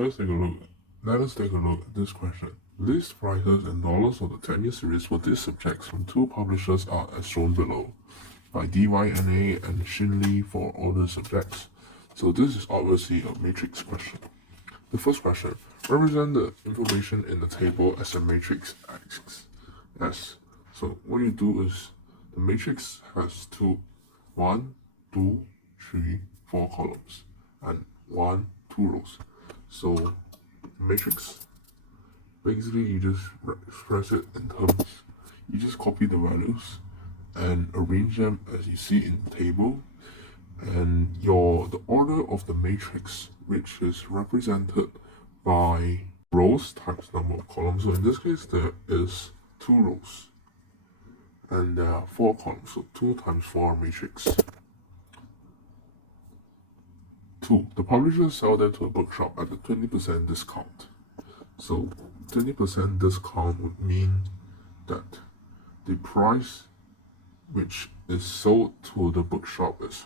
Let us take a look at this question. List prices in dollars of the 10-year series for these subjects from two publishers are as shown below, by DYNA and Shinley for all the subjects. So this is obviously a matrix question. The first question, represent the information in the table as a matrix S. So what you do is, the matrix has 1, 2, 3, 4 columns and 1, 2 rows. So the matrix, basically you just express it in terms, you just copy the values and arrange them as you see in the table, and the order of the matrix, which is represented by rows times number of columns. So in this case there is 2 rows and there are 4 columns, so 2 times 4 matrix. 2. The publishers sell them to a bookshop at a 20% discount. So 20% discount would mean that the price which is sold to the bookshop is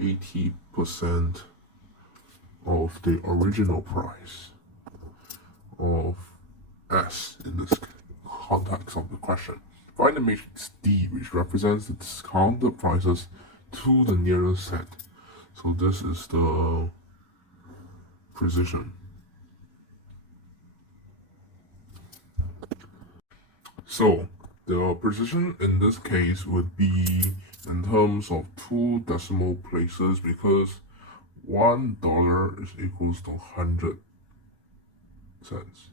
80% of the original price of S in this context of the question. Find the matrix D, which represents the discounted prices to the nearest cent. So this is the precision. So the precision in this case would be in terms of 2 decimal places, because $1 is equals to 100 cents.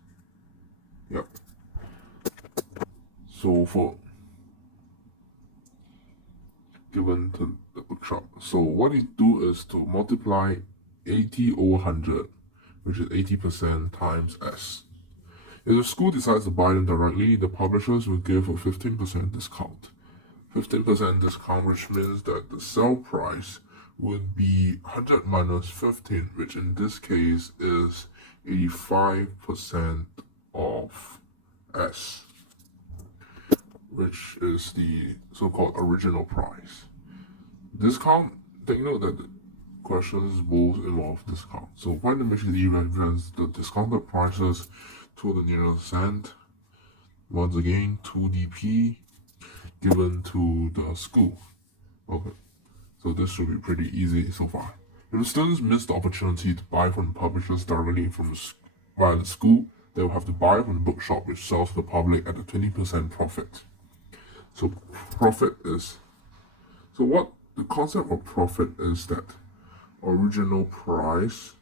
Yep. So for given to the bookshop, so what you do is to multiply 80 over 100, which is 80% times S. If the school decides to buy them directly, the publishers will give a 15% discount. 15% discount, which means that the sale price would be 100 minus 15, which in this case is 85% of S, which is the so-called original price. Discount, take note that the questions both involve discount. So find the matrix D represents the discounted prices to the nearest cent. Once again, 2dp given to the school. Okay, so this should be pretty easy so far. If the students miss the opportunity to buy from the publishers directly via the school, they will have to buy from the bookshop, which sells to the public at a 20% profit. So profit is, so what the concept of profit is that original price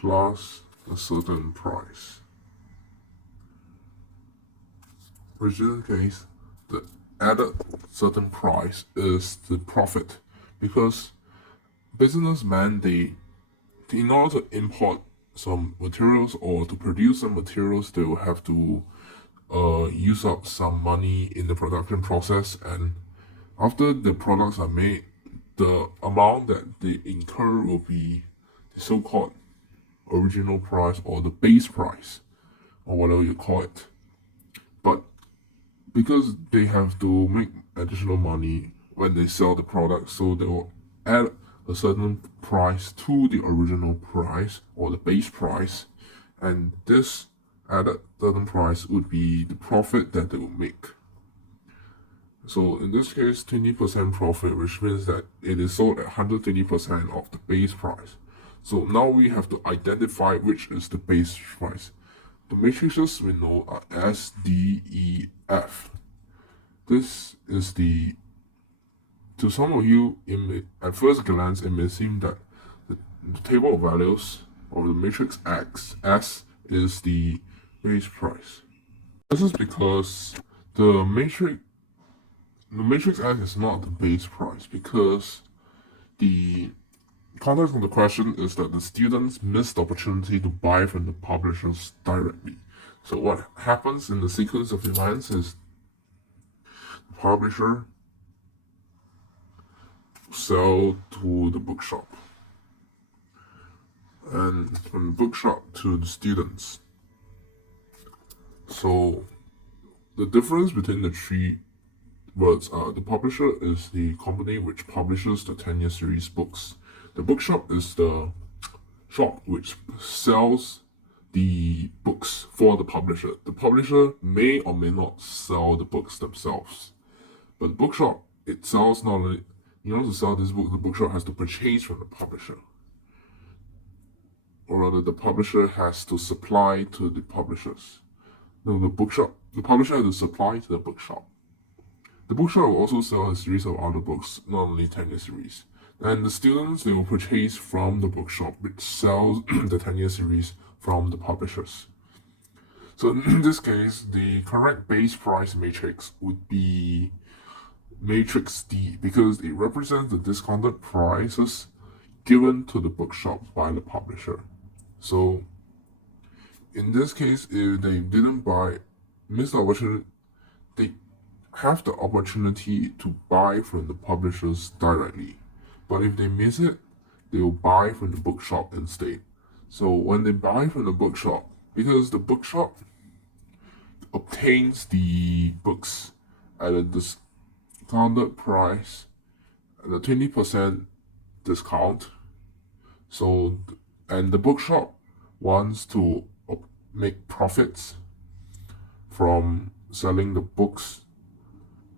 plus a certain price, which in this case the added certain price is the profit, because businessmen, in order to import some materials or to produce some materials, they will have to use up some money in the production process, and after the products are made, the amount that they incur will be the so-called original price or the base price or whatever you call it. But because they have to make additional money when they sell the product, so they will add a certain price to the original price or the base price, and this added certain price would be the profit that they will make. So in this case, 20% profit, which means that it is sold at 120% of the base price. So now we have to identify which is the base price. The matrices we know are S, D, E, F. This is to some of you, at first glance, it may seem that the table of values of the matrix S is the base price. This is because the matrix S is not the base price, because the context of the question is that the students missed the opportunity to buy from the publishers directly. So what happens in the sequence of events is the publisher sell to the bookshop, and from the bookshop to the students. So the difference between the 3 words are, the publisher is the company which publishes the 10-year series books. The bookshop is the shop which sells the books for the publisher. The publisher may or may not sell the books themselves, but the bookshop, it sells not only, in order to sell this book, the bookshop has to purchase from the publisher. Or rather, the publisher has to supply to the publishers. No, the publisher has to supply to the bookshop. The bookshop will also sell a series of other books, not only 10-year series. And the students, they will purchase from the bookshop, which sells the 10-year series from the publishers. So in this case, the correct base price matrix would be matrix D, because it represents the discounted prices given to the bookshop by the publisher. So in this case, if they didn't miss the opportunity, they have the opportunity to buy from the publishers directly. But if they miss it, they will buy from the bookshop instead. So when they buy from the bookshop, because the bookshop obtains the books at a discounted price, at a 20% discount. So, and the bookshop wants to make profits from selling the books,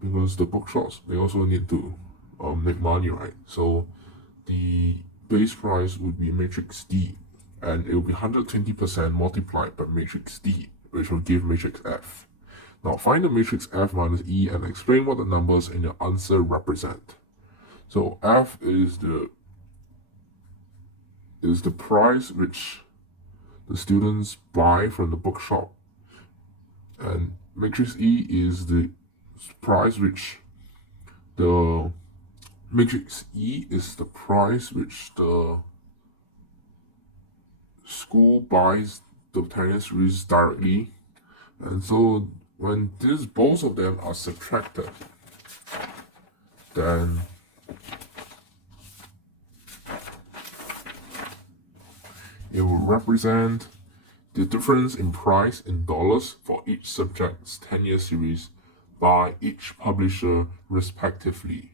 because the bookshops, they also need to make money, right? So the base price would be matrix D, and it will be 120% multiplied by matrix D, which will give matrix F. Now find the matrix F minus E and explain what the numbers in your answer represent. So F is the price which the students buy from the bookshop, and matrix E is the price which the school buys the 10-year series directly. And so when both of them are subtracted, then it will represent the difference in price in dollars for each subject's 10-year series by each publisher respectively.